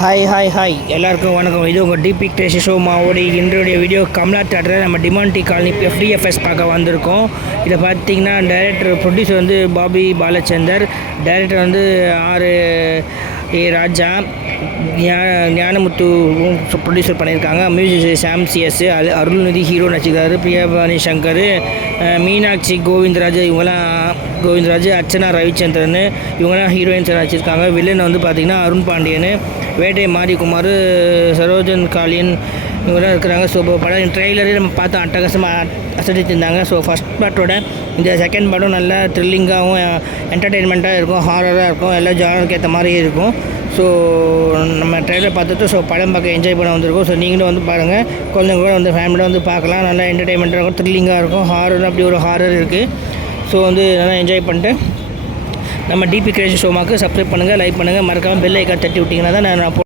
Hi எல்லாருக்கும் வணக்கம். இது உங்கள் டிபி கிரேஷி ஷோமாவோட இன்றைய வீடியோ கமலா தேட்டரில் நம்ம டிமாண்டி காலனி FDFS பார்க்க வந்திருக்கோம். இதை பார்த்தீங்கன்னா டைரக்டர் ப்ரொடியூசர் வந்து பாபி பாலச்சந்தர், டைரக்டர் வந்து ஆர் ராஜா, ஞானமுத்து ப்ரொடியூசர் பண்ணியிருக்காங்க. மியூசிக் சாம் CS, அருள்நிதி ஹீரோ நடிச்சிருக்காரு, பிரியாபாணி சங்கர், மீனாட்சி கோவிந்தராஜ், கோவிந்தராஜ், அர்ச்சனா ரவிச்சந்திரன் இவங்களாம் ஹீரோயின்ஸ் நடிச்சிருக்காங்க. வில்லன் வந்து பார்த்திங்கன்னா அருண் பாண்டியன், வேட்டை மாரிக்குமார், சரோஜன் காளியன் இவங்களாம் இருக்கிறாங்க. ஸோ படம் ட்ரெய்லரே நம்ம பார்த்து அட்டகாசமாக அசடித்திருந்தாங்க. ஸோ ஃபஸ்ட் பார்ட்டோட இந்த செகண்ட் பார்ட்டும் நல்லா த்ரில்லிங்காகவும் என்டர்டெயின்மெண்ட்டாக இருக்கும், ஹாரராக இருக்கும், எல்லா ஜானருக்கு ஏற்ற மாதிரி இருக்கும். ஸோ நம்ம ட்ரெய்லர் பார்த்துட்டு படம் பார்க்க என்ஜாய் பண்ண வந்திருக்கோம். ஸோ நீங்களும் வந்து பாருங்கள், குழந்தைங்க கூட வந்து ஃபேமிலியோட வந்து பார்க்கலாம். நல்லா என்டர்டெயின்மெண்ட்டாக இருக்கும், த்ரில்லிங்காக இருக்கும், ஹாரர் அப்படி ஒரு ஹாரர் இருக்குது. ஸோ வந்து நல்லா என்ஜாய் பண்ணிட்டு நம்ம டிபி கிரேஷி ஷோமாக்கு சப்ஸ்கிரைப் பண்ணுங்கள், லைக் பண்ணுங்கள், மறக்காமல் பெல் ஐக்கான் தட்டி விட்டிங்கன்னா தான் நான்